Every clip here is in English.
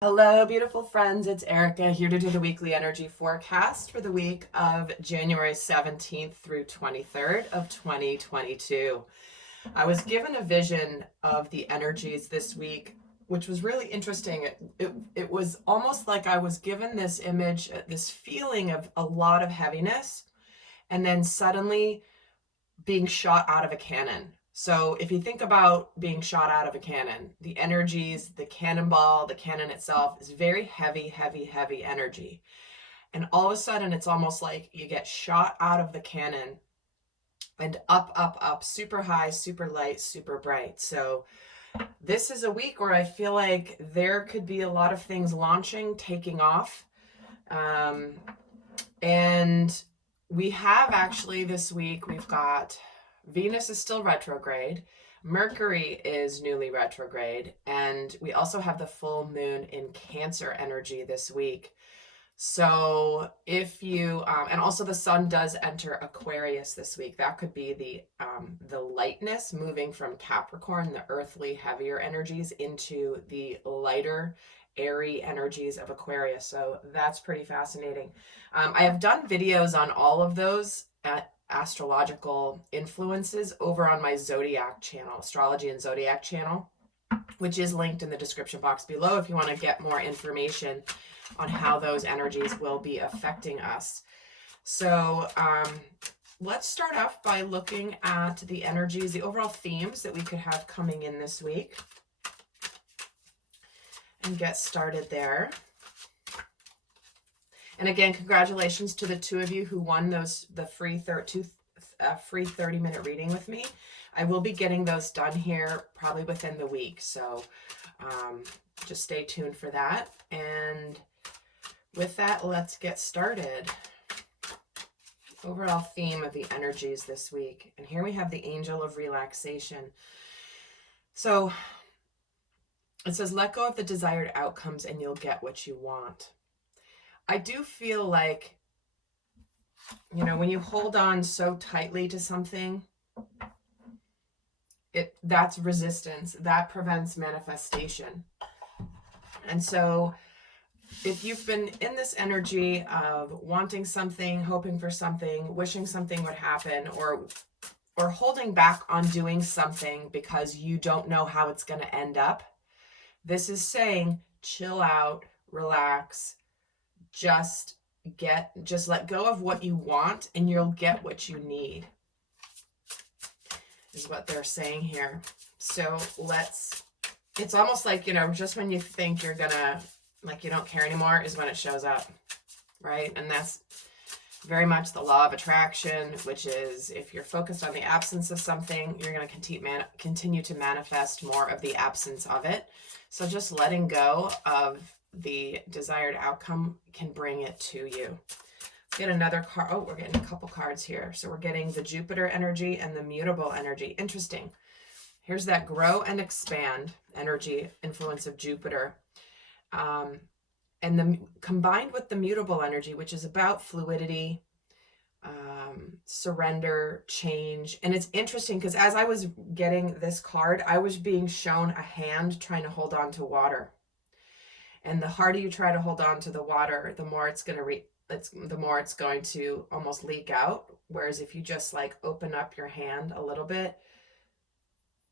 Hello, beautiful friends. It's Erica here to do the weekly energy forecast for the week of January 17th through 23rd of 2022. I was given a vision of the energies this week, which was really interesting. It was almost like I was given this image, this feeling of a lot of heaviness, and then suddenly being shot out of a cannon. So if you think about being shot out of a cannon, the energies, the cannonball, the cannon itself is very heavy, heavy, heavy energy. And all of a sudden, it's almost like you get shot out of the cannon and up, up, up, super high, super light, super bright. So this is a week where I feel like there could be a lot of things launching, taking off. And we have actually this week, we've got Venus is still retrograde, Mercury is newly retrograde, and we also have the full moon in Cancer energy this week. So if you, and also the sun does enter Aquarius this week. That could be the lightness moving from Capricorn, the earthly, heavier energies, into the lighter, airy energies of Aquarius. So that's pretty fascinating. I have done videos on all of those astrological influences over on my Zodiac channel, Astrology and Zodiac channel, which is linked in the description box below if you want to get more information on how those energies will be affecting us. So let's start off by looking at the energies, the overall themes that we could have coming in this week, and get started there. And again, congratulations to the two of you who won the free 30-minute reading with me. I will be getting those done here probably within the week. So just stay tuned for that. And with that, let's get started. Overall theme of the energies this week. And here we have the angel of relaxation. So it says, let go of the desired outcomes and you'll get what you want. I do feel like, you know, when you hold on so tightly to something, that's resistance. That prevents manifestation. And so if you've been in this energy of wanting something, hoping for something, wishing something would happen, or holding back on doing something because you don't know how it's going to end up, this is saying chill out, relax, just let go of what you want and you'll get what you need, is what they're saying here. So it's almost like, you know, just when you think you're gonna, like, you don't care anymore is when it shows up, right? And that's very much the law of attraction, which is if you're focused on the absence of something, you're going to continue to manifest more of the absence of it. So just letting go of the desired outcome can bring it to you. Let's get another card. Oh, we're getting a couple cards here. So we're getting the Jupiter energy and the mutable energy. Interesting. Here's that grow and expand energy, influence of Jupiter. And combined with the mutable energy, which is about fluidity, surrender, change. And it's interesting because as I was getting this card, I was being shown a hand trying to hold on to water. And the harder you try to hold on to the water, the more it's going to almost leak out. Whereas if you just like open up your hand a little bit,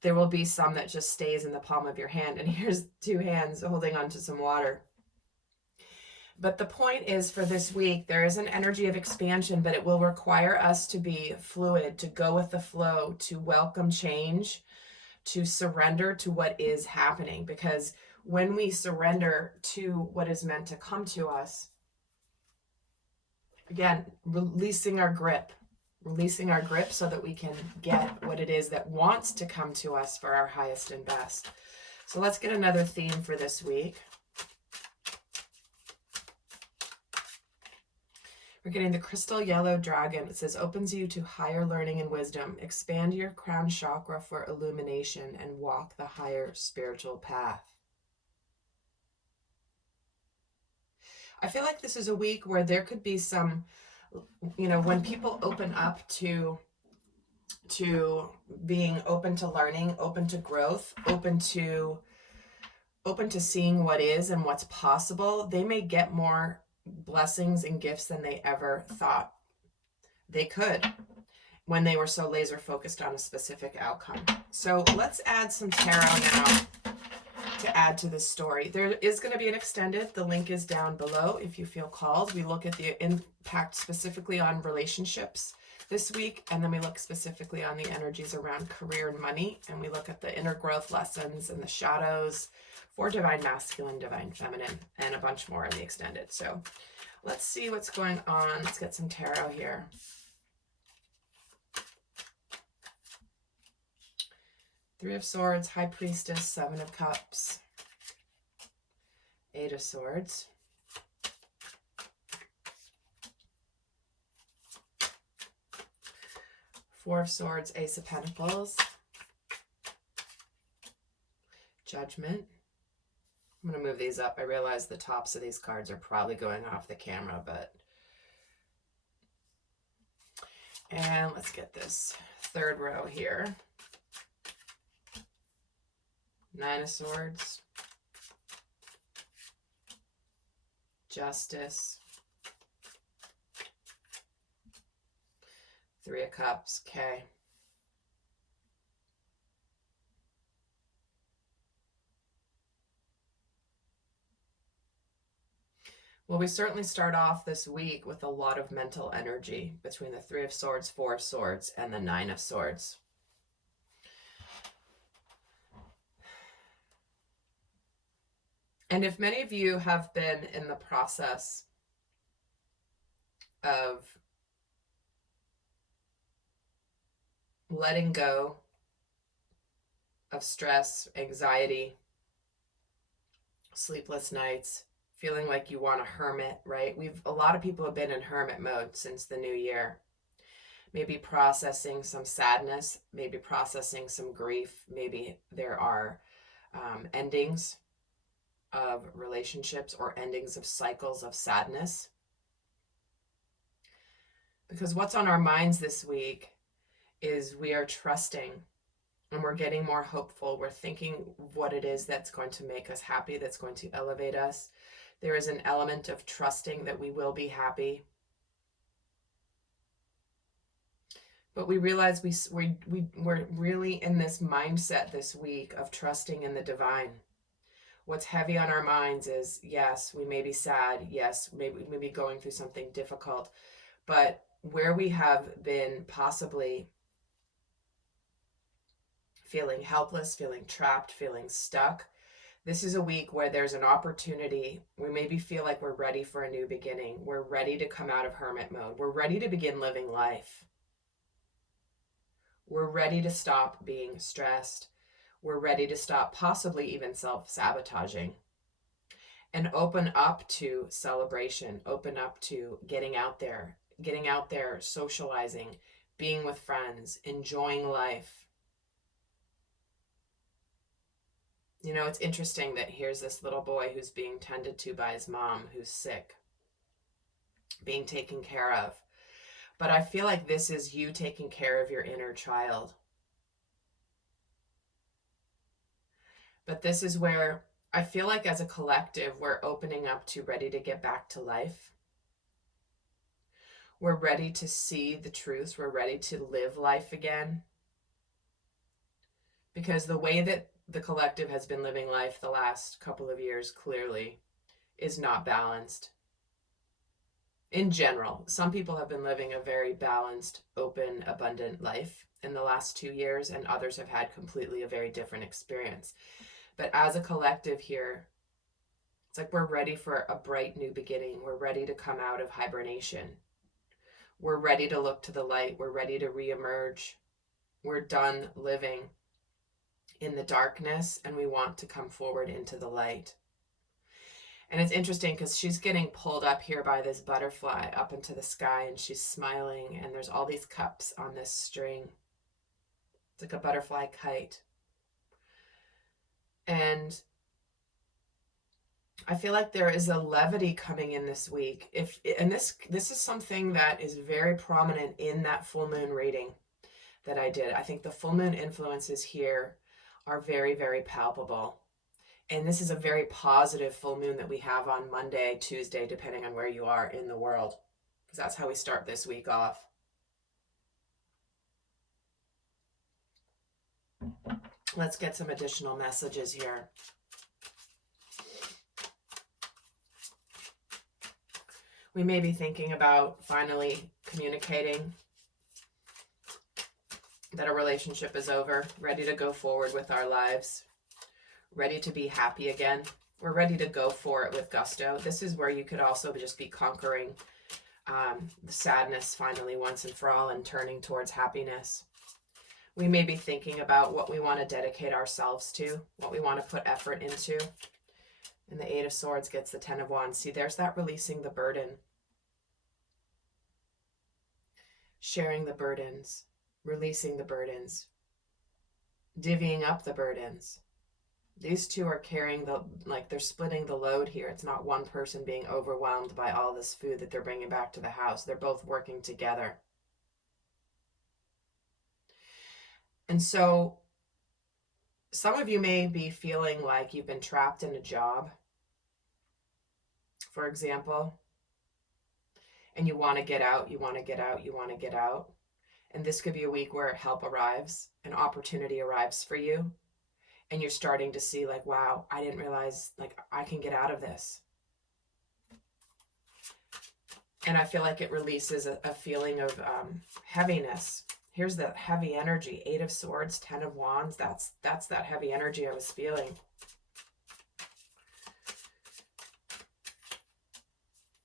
there will be some that just stays in the palm of your hand. And here's two hands holding on to some water. But the point is, for this week, there is an energy of expansion, but it will require us to be fluid, to go with the flow, to welcome change, to surrender to what is happening. Because when we surrender to what is meant to come to us, again, releasing our grip so that we can get what it is that wants to come to us for our highest and best. So let's get another theme for this week. We're getting the crystal yellow dragon. It says, opens you to higher learning and wisdom. Expand your crown chakra for illumination and walk the higher spiritual path. I feel like this is a week where there could be some, you know, when people open up to being open to learning, open to growth, open to open to seeing what is and what's possible, they may get more blessings and gifts than they ever thought they could when they were so laser focused on a specific outcome. So let's add some tarot now to add to this story. There is going to be an extended. The link is down below if you feel called. We look at the impact specifically on relationships this week, and then we look specifically on the energies around career and money, and we look at the inner growth lessons and the shadows for divine masculine, divine feminine, and a bunch more in the extended. So let's see what's going on. Let's get some tarot here. Three of Swords, High Priestess, Seven of Cups, Eight of Swords, Four of Swords, Ace of Pentacles, Judgment. I'm going to move these up. I realize the tops of these cards are probably going off the camera, but... And let's get this third row here. Nine of Swords, Justice, Three of Cups. Okay. Well, we certainly start off this week with a lot of mental energy between the Three of Swords, Four of Swords, and the Nine of Swords. And if many of you have been in the process of letting go of stress, anxiety, sleepless nights, feeling like you want a hermit, right? A lot of people have been in hermit mode since the new year. Maybe processing some sadness, maybe processing some grief. Maybe there are endings of relationships or endings of cycles of sadness. Because what's on our minds this week is we are trusting and we're getting more hopeful. We're thinking what it is that's going to make us happy, that's going to elevate us. There is an element of trusting that we will be happy. But we realize we're really in this mindset this week of trusting in the divine. What's heavy on our minds is, yes, we may be sad. Yes, we may be going through something difficult. But where we have been possibly feeling helpless, feeling trapped, feeling stuck, this is a week where there's an opportunity. We maybe feel like we're ready for a new beginning. We're ready to come out of hermit mode. We're ready to begin living life. We're ready to stop being stressed. We're ready to stop possibly even self-sabotaging and open up to celebration, open up to getting out there, socializing, being with friends, enjoying life. You know, it's interesting that here's this little boy who's being tended to by his mom, who's sick, being taken care of. But I feel like this is you taking care of your inner child. But this is where I feel like as a collective, we're opening up to ready to get back to life. We're ready to see the truths. We're ready to live life again. Because the way that the collective has been living life the last couple of years clearly is not balanced. In general, some people have been living a very balanced, open, abundant life in the last 2 years, and others have had completely a very different experience. But as a collective here, it's like we're ready for a bright new beginning. We're ready to come out of hibernation. We're ready to look to the light. We're ready to reemerge. We're done living in the darkness, and we want to come forward into the light. And it's interesting because she's getting pulled up here by this butterfly up into the sky, and she's smiling, and there's all these cups on this string. It's like a butterfly kite. And I feel like there is a levity coming in this week. This is something that is very prominent in that full moon reading that I did. I think the full moon influences here are very, very palpable. And this is a very positive full moon that we have on Monday, Tuesday, depending on where you are in the world, because that's how we start this week off. Let's get some additional messages here. We may be thinking about finally communicating that a relationship is over, ready to go forward with our lives, ready to be happy again. We're ready to go for it with gusto. This is where you could also just be conquering the sadness finally once and for all and turning towards happiness. We may be thinking about what we want to dedicate ourselves to, what we want to put effort into. And the Eight of Swords gets the Ten of Wands. See, there's that releasing the burden. Sharing the burdens, releasing the burdens, divvying up the burdens. These two are carrying they're splitting the load here. It's not one person being overwhelmed by all this food that they're bringing back to the house. They're both working together. And so some of you may be feeling like you've been trapped in a job, for example, and you want to get out, you want to get out, you want to get out. And this could be a week where help arrives, an opportunity arrives for you, and you're starting to see like, wow, I didn't realize like I can get out of this. And I feel like it releases a feeling of heaviness. Here's the heavy energy, Eight of Swords, Ten of Wands. That's that heavy energy I was feeling.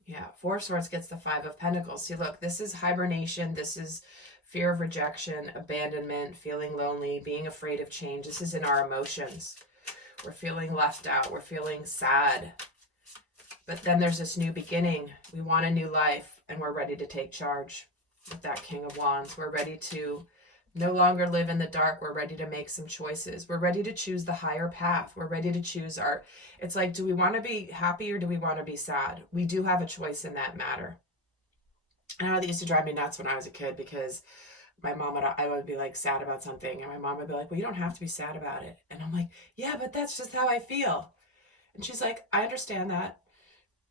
Yeah, Four of Swords gets the Five of Pentacles. See, look, this is hibernation. This is fear of rejection, abandonment, feeling lonely, being afraid of change. This is in our emotions. We're feeling left out. We're feeling sad. But then there's this new beginning. We want a new life, and we're ready to take charge. With that King of Wands, we're ready to no longer live in the dark. We're ready to make some choices. We're ready to choose the higher path. We're ready to choose it's like, do we want to be happy or do we want to be sad? We do have a choice in that matter. I know that used to drive me nuts when I was a kid because my mom I would be like sad about something and my mom would be like, well, you don't have to be sad about it. And I'm like, yeah, but that's just how I feel. And she's like, I understand that,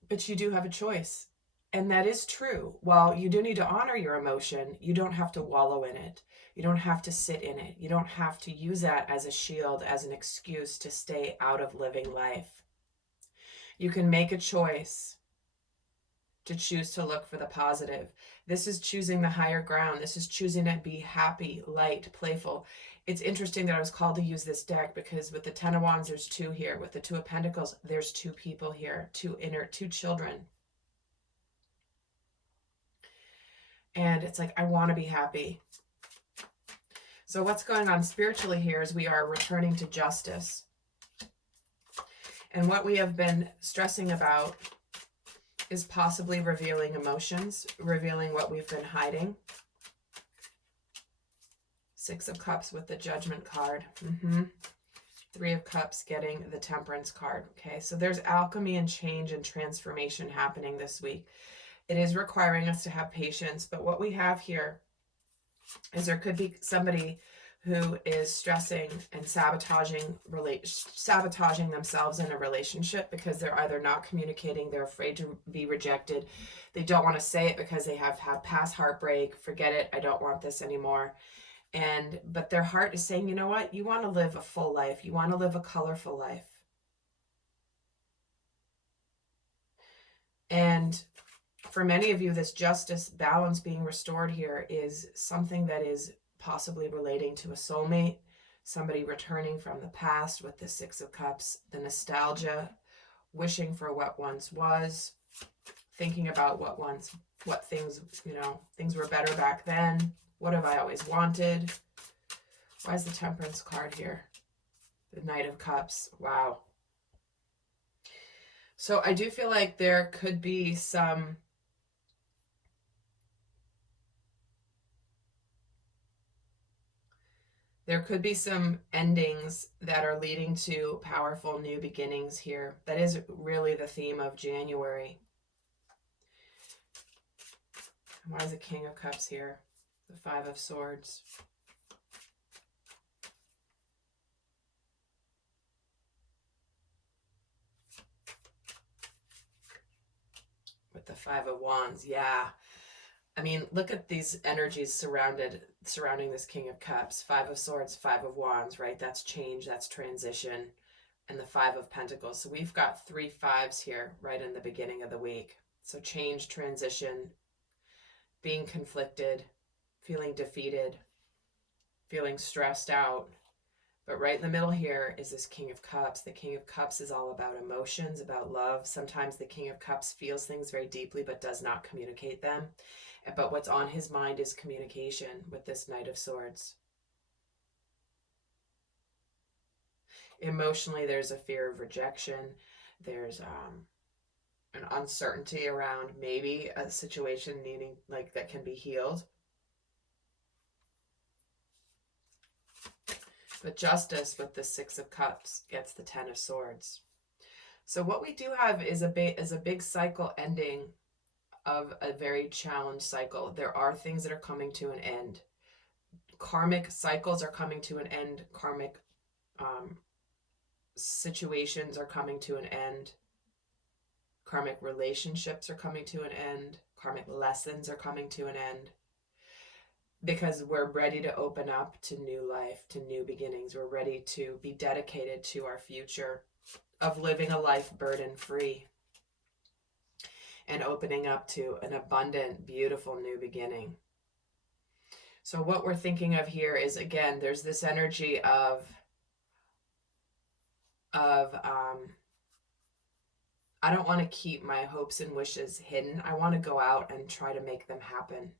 but you do have a choice. And that is true. While you do need to honor your emotion, you don't have to wallow in it. You don't have to sit in it. You don't have to use that as a shield, as an excuse to stay out of living life. You can make a choice to choose to look for the positive. This is choosing the higher ground. This is choosing to be happy, light, playful. It's interesting that I was called to use this deck because with the Ten of Wands, there's two here. With the Two of Pentacles, there's two people here, two children. And it's like, I want to be happy. So what's going on spiritually here is we are returning to justice. And what we have been stressing about is possibly revealing emotions, revealing what we've been hiding. Six of Cups with the Judgment card. Three of Cups getting the Temperance card. Okay, so there's alchemy and change and transformation happening this week. It is requiring us to have patience, but what we have here is there could be somebody who is stressing and sabotaging themselves in a relationship because they're either not communicating, they're afraid to be rejected, they don't want to say it because they have had past heartbreak, forget it, I don't want this anymore. But their heart is saying, you know what, you want to live a full life, you want to live a colorful life. And for many of you, this justice balance being restored here is something that is possibly relating to a soulmate, somebody returning from the past with the Six of Cups, the nostalgia, wishing for what once was, thinking about what things, things were better back then. What have I always wanted? Why is the Temperance card here? The Knight of Cups. Wow. So I do feel like there could be some endings that are leading to powerful new beginnings here. That is really the theme of January. Why is the King of Cups here? The Five of Swords. Five of Wands, yeah. I mean, look at these energies surrounding this King of Cups. Five of Swords, Five of Wands, right? That's change, that's transition. And the Five of Pentacles. So we've got 3 5s here right in the beginning of the week. So change, transition, being conflicted, feeling defeated, feeling stressed out. But right in the middle here is this King of Cups. The King of Cups is all about emotions, about love. Sometimes the King of Cups feels things very deeply but does not communicate them. But what's on his mind is communication with this Knight of Swords. Emotionally, there's a fear of rejection. There's an uncertainty around maybe a situation needing, like, that can be healed. But Justice with the Six of Cups gets the Ten of Swords. So what we do have is a big cycle ending of a very challenged cycle. There are things that are coming to an end. Karmic cycles are coming to an end. Karmic situations are coming to an end. Karmic relationships are coming to an end. Karmic lessons are coming to an end. Because we're ready to open up to new life, to new beginnings. We're ready to be dedicated to our future of living a life burden-free and opening up to an abundant, beautiful new beginning. So what we're thinking of here is, again, there's this energy of I don't want to keep my hopes and wishes hidden. I want to go out and try to make them happen.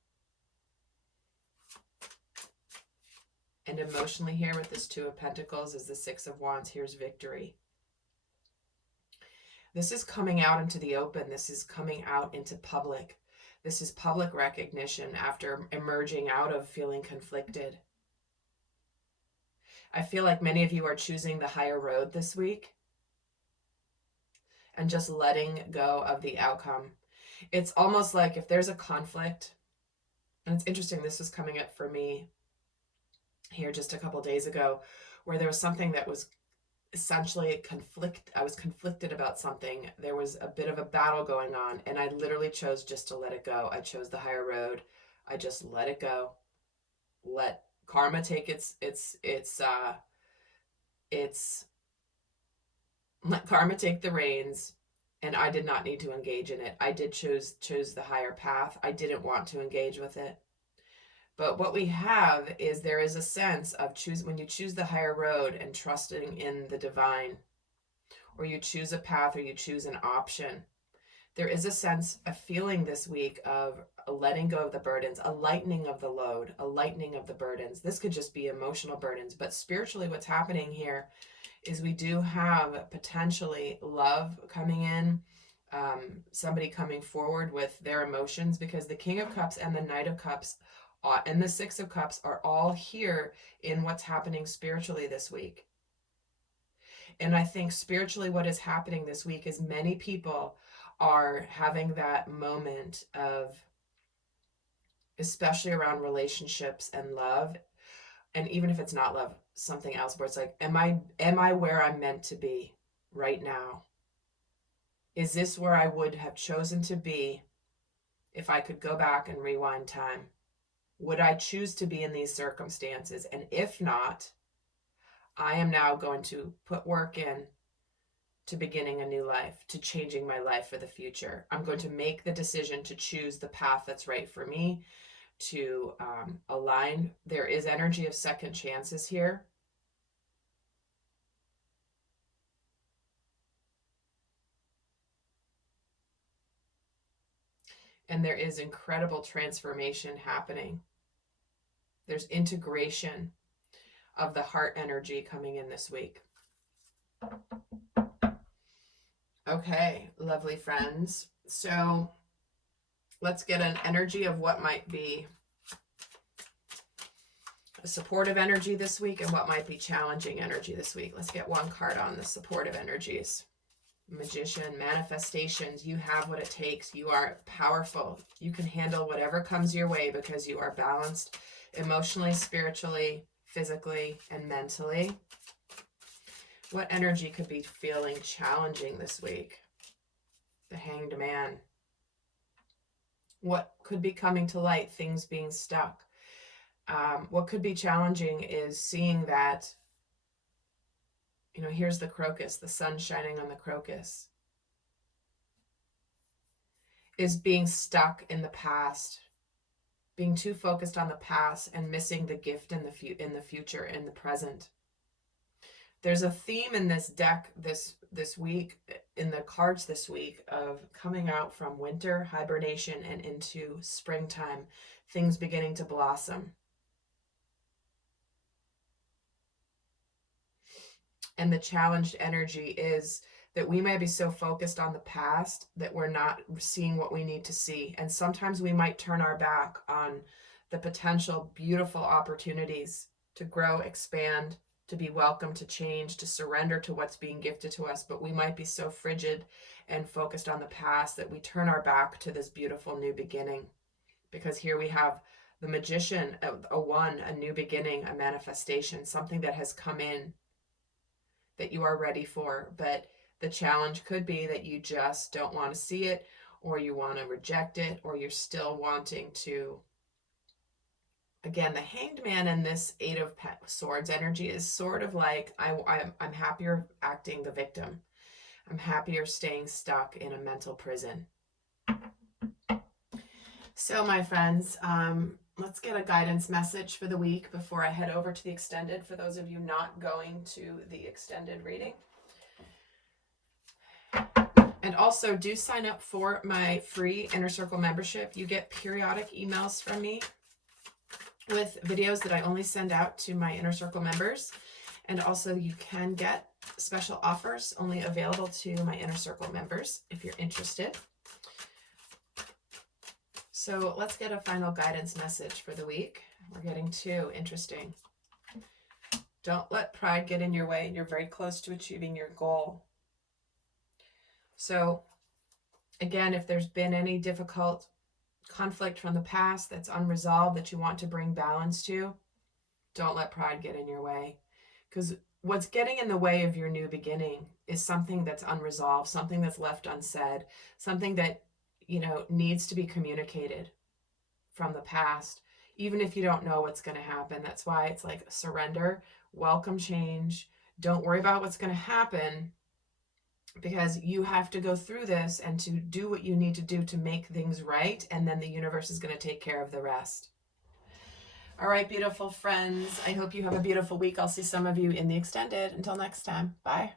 And emotionally here with this Two of Pentacles is the Six of Wands. Here's victory. This is coming out into the open. This is coming out into public. This is public recognition after emerging out of feeling conflicted. I feel like many of you are choosing the higher road this week and just letting go of the outcome. It's almost like if there's a conflict, and it's interesting, this was coming up for me here just a couple days ago, where there was something that was essentially I was conflicted about something. There was a bit of a battle going on, and I literally chose just to let it go. I chose the higher road. I just let it go. Let karma take let karma take the reins, and I did not need to engage in it. I did choose the higher path. I didn't want to engage with it. But what we have is there is a sense of when you choose the higher road and trusting in the divine, or you choose a path, or you choose an option, there is a sense, a feeling this week of letting go of the burdens, a lightening of the load, a lightening of the burdens. This could just be emotional burdens, but spiritually what's happening here is we do have potentially love coming in, somebody coming forward with their emotions, because the King of Cups and the Knight of Cups and the Six of Cups are all here in what's happening spiritually this week. And I think spiritually what is happening this week is many people are having that moment of, especially around relationships and love, and even if it's not love, something else, where it's like, am I where I'm meant to be right now? Is this where I would have chosen to be if I could go back and rewind time? Would I choose to be in these circumstances? And if not, I am now going to put work in to beginning a new life, to changing my life for the future. I'm going to make the decision to choose the path that's right for me, to align. There is energy of second chances here. And there is incredible transformation happening. There's integration of the heart energy coming in this week. Okay, lovely friends. So let's get an energy of what might be a supportive energy this week and what might be challenging energy this week. Let's get one card on the supportive energies. Magician, manifestations. You have what it takes. You are powerful. You can handle whatever comes your way because you are balanced emotionally, spiritually, physically, and mentally. What energy could be feeling challenging this week? The Hanged Man. what could be coming to light, things being stuck. What could be challenging is seeing that, you know, here's the crocus, the sun shining on the crocus, is being stuck in the past, being too focused on the past and missing the gift in the future, in the present. There's a theme in this deck this week, in the cards this week, of coming out from winter hibernation and into springtime, things beginning to blossom. And the challenged energy is that we may be so focused on the past that we're not seeing what we need to see. And sometimes we might turn our back on the potential beautiful opportunities to grow, expand, to be welcome, to change, to surrender to what's being gifted to us. But we might be so frigid and focused on the past that we turn our back to this beautiful new beginning. Because here we have the magician, a new beginning, a manifestation, something that has come in that you are ready for. But the challenge could be that you just don't want to see it, or you want to reject it, or you're still wanting to. Again, the Hanged Man and this Eight of Swords energy is sort of like, I'm happier acting the victim. I'm happier staying stuck in a mental prison. So my friends, let's get a guidance message for the week before I head over to the extended, for those of you not going to the extended reading. And also, do sign up for my free Inner Circle membership. You get periodic emails from me with videos that I only send out to my Inner Circle members. And also, you can get special offers only available to my Inner Circle members if you're interested. So let's get a final guidance message for the week. We're getting two. Interesting. Don't let pride get in your way. You're very close to achieving your goal. So again, if there's been any difficult conflict from the past that's unresolved that you want to bring balance to, don't let pride get in your way. Because what's getting in the way of your new beginning is something that's unresolved, something that's left unsaid, something that, you know, needs to be communicated from the past, even if you don't know what's going to happen. That's why it's like surrender, welcome change. Don't worry about what's going to happen, because you have to go through this and to do what you need to do to make things right. And then the universe is going to take care of the rest. All right, beautiful friends. I hope you have a beautiful week. I'll see some of you in the extended. Until next time. Bye.